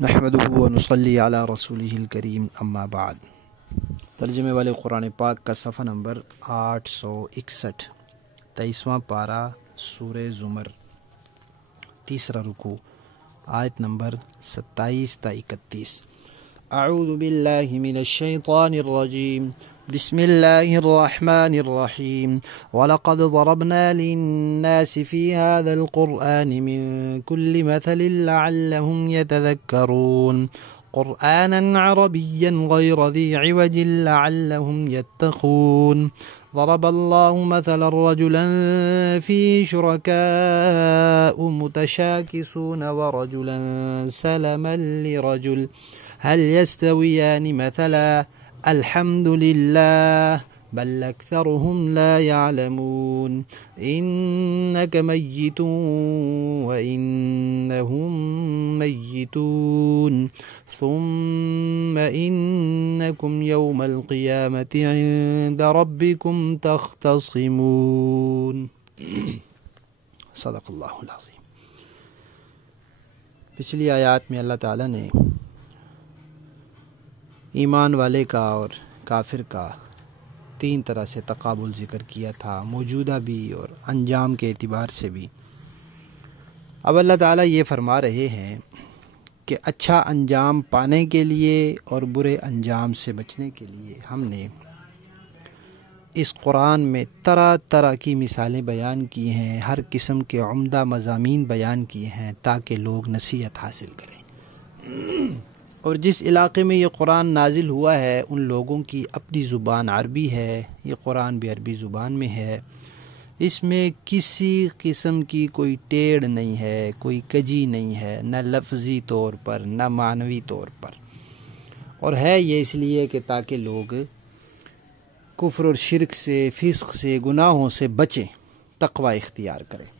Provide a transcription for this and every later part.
نحمدہ و نصلی علی رسولہ الکریم اما بعد۔ ترجمے والے قرآن پاک کا صفحہ نمبر 861، 23واں پارہ سورہ زمر، تیسرا رکوع، آیت نمبر 27 تا 31۔ اعوذ باللہ من الشیطان الرجیم، بسم اللہ الرحمن الرحیم۔ وَلَقَدْ ضَرَبْنَا لِلنَّاسِ فِي هَذَا الْقُرْآنِ مِنْ كُلِّ مَثَلٍ لَعَلَّهُمْ يَتَذَكَّرُونَ قُرْآنًا عَرَبِيًّا غَيْرَ ذِي عِوَجٍ لَعَلَّهُمْ يَتَّقُونَ ضرب الله مثلا رجلا فيه شركاء متشاكسون ورجلا سلما لرجل هل يستويان مثلا الحمد لله بل أكثرهم لا يعلمون إنك ميت وإنهم ميتون ثم إنكم يوم القيامة عند ربكم تختصمون۔ صدق اللہ العظیم۔ پچھلی آیات میں اللہ تعالیٰ نے ایمان والے کا اور کافر کا تین طرح سے تقابل ذکر کیا تھا، موجودہ بھی اور انجام کے اعتبار سے بھی۔ اب اللہ تعالیٰ یہ فرما رہے ہیں کہ اچھا انجام پانے کے لیے اور برے انجام سے بچنے کے لیے ہم نے اس قرآن میں طرح طرح کی مثالیں بیان کی ہیں، ہر قسم کے عمدہ مضامین بیان کیے ہیں تاکہ لوگ نصیحت حاصل کریں۔ اور جس علاقے میں یہ قرآن نازل ہوا ہے ان لوگوں کی اپنی زبان عربی ہے، یہ قرآن بھی عربی زبان میں ہے، اس میں کسی قسم کی کوئی ٹیڑھ نہیں ہے، کوئی کجی نہیں ہے، نہ لفظی طور پر نہ معنوی طور پر، اور ہے یہ اس لیے کہ تاکہ لوگ کفر اور شرک سے، فسق سے، گناہوں سے بچیں، تقوی اختیار کریں۔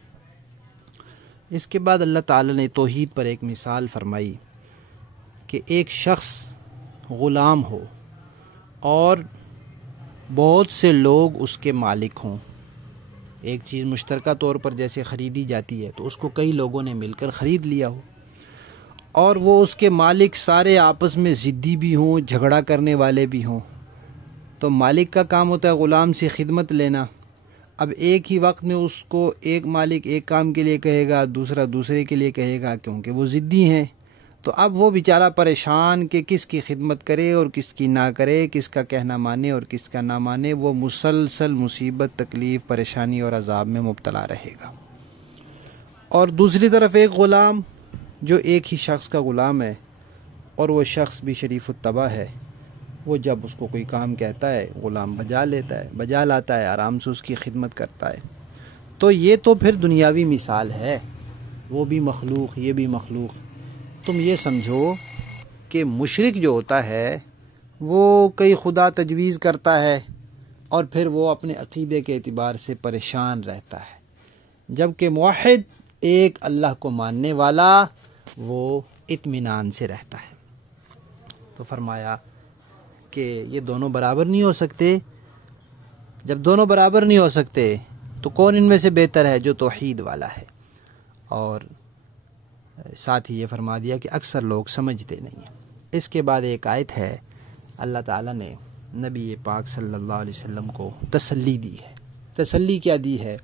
اس کے بعد اللہ تعالیٰ نے توحید پر ایک مثال فرمائی کہ ایک شخص غلام ہو اور بہت سے لوگ اس کے مالک ہوں۔ ایک چیز مشترکہ طور پر جیسے خریدی جاتی ہے تو اس کو کئی لوگوں نے مل کر خرید لیا ہو، اور وہ اس کے مالک سارے آپس میں ضدی بھی ہوں، جھگڑا کرنے والے بھی ہوں، تو مالک کا کام ہوتا ہے غلام سے خدمت لینا۔ اب ایک ہی وقت میں اس کو ایک مالک ایک کام کے لیے کہے گا، دوسرا دوسرے کے لیے کہے گا، کیونکہ وہ ضدی ہیں۔ تو اب وہ بیچارہ پریشان کہ کس کی خدمت کرے اور کس کی نہ کرے، کس کا کہنا مانے اور کس کا نہ مانے، وہ مسلسل مصیبت، تکلیف، پریشانی اور عذاب میں مبتلا رہے گا۔ اور دوسری طرف ایک غلام جو ایک ہی شخص کا غلام ہے اور وہ شخص بھی شریف الطبع ہے، وہ جب اس کو کوئی کام کہتا ہے غلام بجا لاتا ہے، آرام سے اس کی خدمت کرتا ہے۔ تو یہ تو پھر دنیاوی مثال ہے، وہ بھی مخلوق یہ بھی مخلوق۔ تم یہ سمجھو کہ مشرک جو ہوتا ہے وہ کئی خدا تجویز کرتا ہے اور پھر وہ اپنے عقیدے کے اعتبار سے پریشان رہتا ہے، جبکہ موحد ایک اللہ کو ماننے والا وہ اطمینان سے رہتا ہے۔ تو فرمایا کہ یہ دونوں برابر نہیں ہو سکتے۔ جب دونوں برابر نہیں ہو سکتے تو کون ان میں سے بہتر ہے؟ جو توحید والا ہے۔ اور ساتھ ہی یہ فرما دیا کہ اکثر لوگ سمجھتے نہیں ہیں۔ اس کے بعد ایک آیت ہے، اللہ تعالیٰ نے نبی پاک صلی اللہ علیہ وسلم کو تسلی دی ہے۔ تسلی کیا دی ہے؟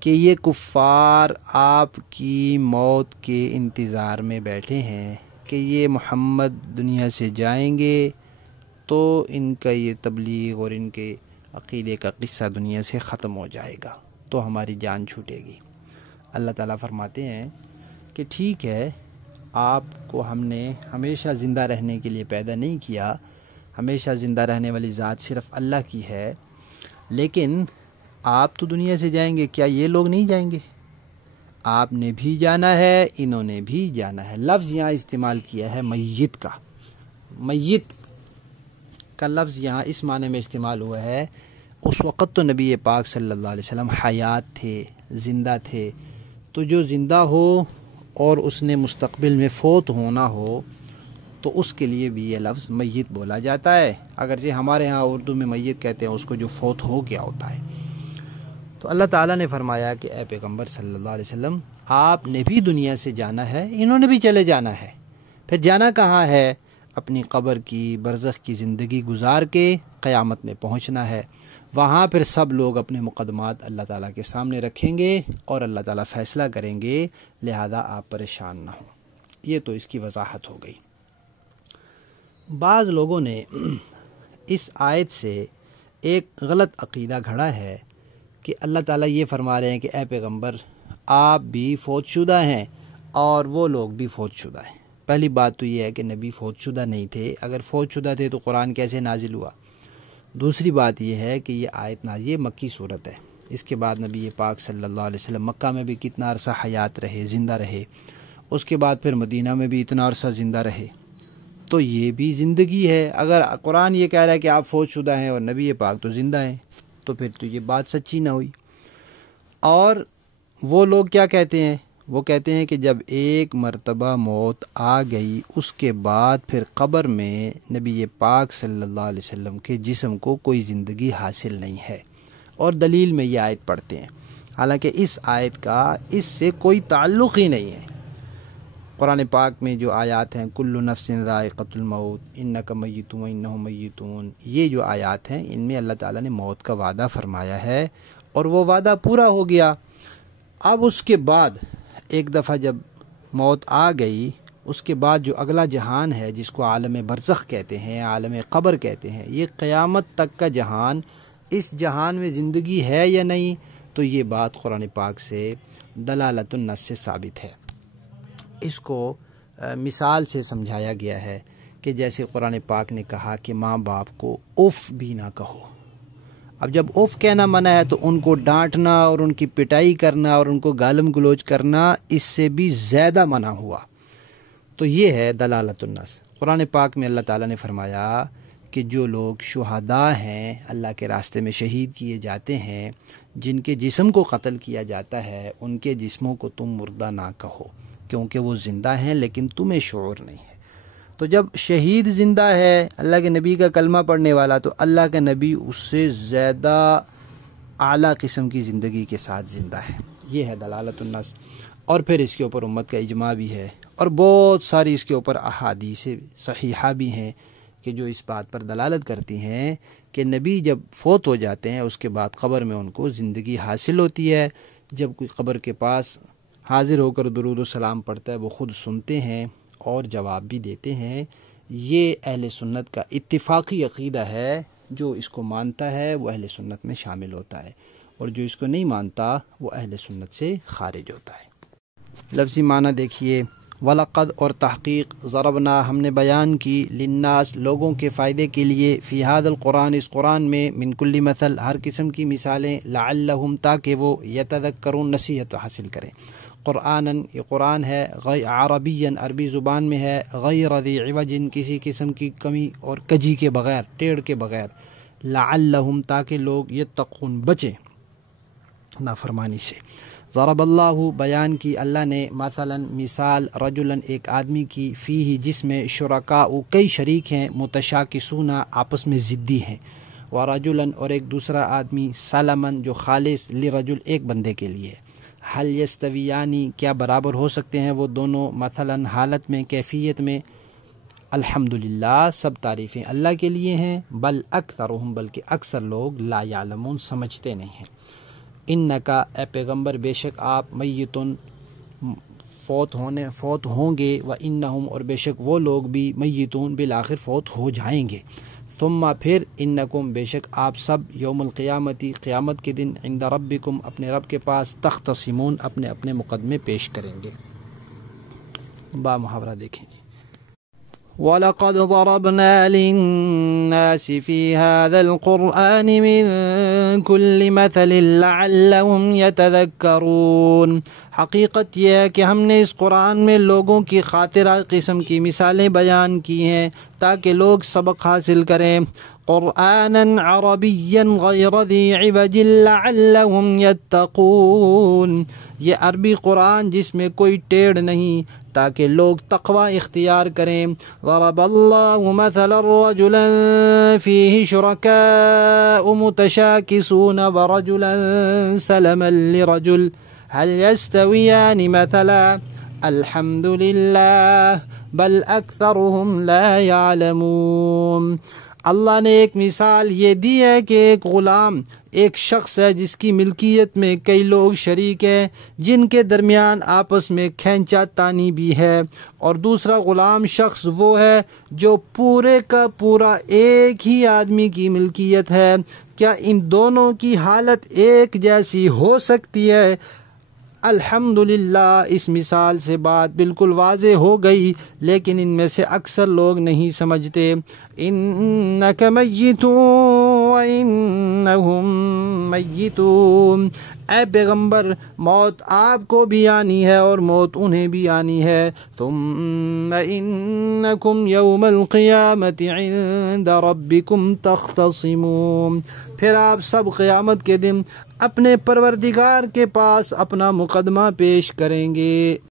کہ یہ کفار آپ کی موت کے انتظار میں بیٹھے ہیں کہ یہ محمد دنیا سے جائیں گے تو ان کا یہ تبلیغ اور ان کے عقیدے کا قصہ دنیا سے ختم ہو جائے گا، تو ہماری جان چھوٹے گی۔ اللہ تعالیٰ فرماتے ہیں کہ ٹھیک ہے، آپ کو ہم نے ہمیشہ زندہ رہنے کے لیے پیدا نہیں کیا، ہمیشہ زندہ رہنے والی ذات صرف اللہ کی ہے، لیکن آپ تو دنیا سے جائیں گے، کیا یہ لوگ نہیں جائیں گے؟ آپ نے بھی جانا ہے، انہوں نے بھی جانا ہے۔ لفظ یہاں استعمال کیا ہے میت کا۔ میت کا لفظ یہاں اس معنی میں استعمال ہوا ہے، اس وقت تو نبی پاک صلی اللہ علیہ وسلم حیات تھے، زندہ تھے، تو جو زندہ ہو اور اس نے مستقبل میں فوت ہونا ہو تو اس کے لیے بھی یہ لفظ میت بولا جاتا ہے، اگرچہ ہمارے ہاں اردو میں میت کہتے ہیں اس کو جو فوت ہو گیا ہوتا ہے۔ تو اللہ تعالیٰ نے فرمایا کہ اے پیغمبر صلی اللہ علیہ وسلم، آپ نے بھی دنیا سے جانا ہے، انہوں نے بھی چلے جانا ہے، پھر جانا کہاں ہے؟ اپنی قبر کی برزخ کی زندگی گزار کے قیامت میں پہنچنا ہے۔ وہاں پھر سب لوگ اپنے مقدمات اللہ تعالیٰ کے سامنے رکھیں گے اور اللہ تعالیٰ فیصلہ کریں گے، لہذا آپ پریشان نہ ہوں۔ یہ تو اس کی وضاحت ہو گئی۔ بعض لوگوں نے اس آیت سے ایک غلط عقیدہ گھڑا ہے کہ اللہ تعالیٰ یہ فرما رہے ہیں کہ اے پیغمبر آپ بھی فوت شدہ ہیں اور وہ لوگ بھی فوت شدہ ہیں۔ پہلی بات تو یہ ہے کہ نبی فوت شدہ نہیں تھے، اگر فوت شدہ تھے تو قرآن کیسے نازل ہوا؟ دوسری بات یہ ہے کہ یہ آیت یہ مکی صورت ہے، اس کے بعد نبی پاک صلی اللہ علیہ وسلم مکہ میں بھی کتنا عرصہ حیات رہے، زندہ رہے، اس کے بعد پھر مدینہ میں بھی اتنا عرصہ زندہ رہے، تو یہ بھی زندگی ہے۔ اگر قرآن یہ کہہ رہا ہے کہ آپ فوت شدہ ہیں اور نبی پاک تو زندہ ہیں، تو پھر تو یہ بات سچی نہ ہوئی۔ اور وہ لوگ کیا کہتے ہیں؟ وہ کہتے ہیں کہ جب ایک مرتبہ موت آ گئی اس کے بعد پھر قبر میں نبی پاک صلی اللہ علیہ وسلم کے جسم کو کوئی زندگی حاصل نہیں ہے، اور دلیل میں یہ آیت پڑھتے ہیں، حالانکہ اس آیت کا اس سے کوئی تعلق ہی نہیں ہے۔ قرآن پاک میں جو آیات ہیں کل نفس ذائقۃ الموت انک میت وانہم میتون، یہ جو آیات ہیں ان میں اللہ تعالیٰ نے موت کا وعدہ فرمایا ہے اور وہ وعدہ پورا ہو گیا۔ اب اس کے بعد ایک دفعہ جب موت آ گئی، اس کے بعد جو اگلا جہان ہے جس کو عالم برزخ کہتے ہیں، عالم قبر کہتے ہیں، یہ قیامت تک کا جہان، اس جہان میں زندگی ہے یا نہیں؟ تو یہ بات قرآن پاک سے دلالت النص سے ثابت ہے۔ اس کو مثال سے سمجھایا گیا ہے کہ جیسے قرآن پاک نے کہا کہ ماں باپ کو اف بھی نہ کہو۔ اب جب اف کہنا منع ہے تو ان کو ڈانٹنا اور ان کی پٹائی کرنا اور ان کو گالم گلوچ کرنا اس سے بھی زیادہ منع ہوا۔ تو یہ ہے دلالت النص۔ قرآن پاک میں اللہ تعالیٰ نے فرمایا کہ جو لوگ شہداء ہیں، اللہ کے راستے میں شہید کیے جاتے ہیں، جن کے جسم کو قتل کیا جاتا ہے، ان کے جسموں کو تم مردہ نہ کہو، کیونکہ وہ زندہ ہیں لیکن تمہیں شعور نہیں ہے۔ تو جب شہید زندہ ہے، اللہ کے نبی کا کلمہ پڑھنے والا، تو اللہ کے نبی اس سے زیادہ اعلیٰ قسم کی زندگی کے ساتھ زندہ ہے۔ یہ ہے دلالت النص۔ اور پھر اس کے اوپر امت کا اجماع بھی ہے، اور بہت ساری اس کے اوپر احادیث صحیحہ بھی ہیں کہ جو اس بات پر دلالت کرتی ہیں کہ نبی جب فوت ہو جاتے ہیں اس کے بعد قبر میں ان کو زندگی حاصل ہوتی ہے۔ جب کوئی قبر کے پاس حاضر ہو کر درود و سلام پڑھتا ہے وہ خود سنتے ہیں اور جواب بھی دیتے ہیں۔ یہ اہل سنت کا اتفاقی عقیدہ ہے، جو اس کو مانتا ہے وہ اہل سنت میں شامل ہوتا ہے، اور جو اس کو نہیں مانتا وہ اہل سنت سے خارج ہوتا ہے۔ لفظی معنی دیکھیے، وَلَقَدْ اور تحقیق، ضربنا ہم نے بیان کی، للناس لوگوں کے فائدے کے لیے، فی ھذا القرآن اس قرآن میں، من کل مثل ہر قسم کی مثالیں، لعلہم تاکہ وہ یتذکرون نصیحت حاصل کریں۔ قرآناً یہ قرآن ہے، عربیاً عربی زبان میں ہے، غیر ذی عوج کسی قسم کی کمی اور کجی کے بغیر، ٹیڑھ کے بغیر، لعلہم تاکہ لوگ یتقون بچیں نافرمانی سے۔ ضرب اللہ بیان کی اللہ نے، مثلاً مثال، رجلاً ایک آدمی کی، فیہ جس میں شرکاء کئی شریک ہیں، متشاکسون آپس میں ضدی ہیں، ورجلاً اور ایک دوسرا آدمی، سلماً جو خالص، لرجل ایک بندے کے لیے، حل یستویانی کیا برابر ہو سکتے ہیں وہ دونوں، مثلاً حالت میں، کیفیت میں، الحمدللہ سب تعریفیں اللہ کے لیے ہیں، بل اکثرہم بلکہ اکثر لوگ، لا یعلمون سمجھتے نہیں ہیں۔ انکا اے پیغمبر بے شک آپ، میتن فوت ہوں گے، و انہم اور بے شک وہ لوگ بھی، میتون بالآخر فوت ہو جائیں گے، ثم پھر، انکم بے شک آپ سب، یوم القیامتی قیامت کے دن، عند ربکم اپنے رب کے پاس، تختصمون اپنے اپنے مقدمے پیش کریں گے۔ با محاورہ دیکھیں جی۔ وَلَقَدْ ضَرَبْنَا لِلنَّاسِ فِي هَذَا الْقُرْآنِ مِنْ كُلِّ مَثَلٍ لَعَلَّهُمْ يَتَذَكَّرُونَ حقیقت یہ ہے کہ ہم نے اس قرآن میں لوگوں کی خاطر ہر قسم کی مثالیں بیان کی ہیں تاکہ لوگ سبق حاصل کریں۔ قرآناً عربیاً غیر ذی عوج لعلہم یتقون یہ عربی قرآن جس میں کوئی ٹیڑھ نہیں تاکہ لوگ تقوی اختیار کریں۔ ضرب اللہ مثلا رجلا فیہ شرکاء متشاکسون ورجلا سلما لرجل هل يستويان مثلا الحمدللہ بل اکثرهم لا یعلمون۔ اللہ نے ایک مثال یہ دی ہے کہ ایک غلام ایک شخص ہے جس کی ملکیت میں کئی لوگ شریک ہیں، جن کے درمیان آپس میں کھینچا تانی بھی ہے، اور دوسرا غلام شخص وہ ہے جو پورے کا پورا ایک ہی آدمی کی ملکیت ہے۔ کیا ان دونوں کی حالت ایک جیسی ہو سکتی ہے؟ الحمدللہ اس مثال سے بات بالکل واضح ہو گئی، لیکن ان میں سے اکثر لوگ نہیں سمجھتے۔ انک میت وانہم میتون، اے پیغمبر موت آپ کو بھی آنی ہے اور موت انہیں بھی آنی ہے۔ ثم انکم یوم القیامت عند ربکم تختصمون، پھر آپ سب قیامت کے دن اپنے پروردگار کے پاس اپنا مقدمہ پیش کریں گے۔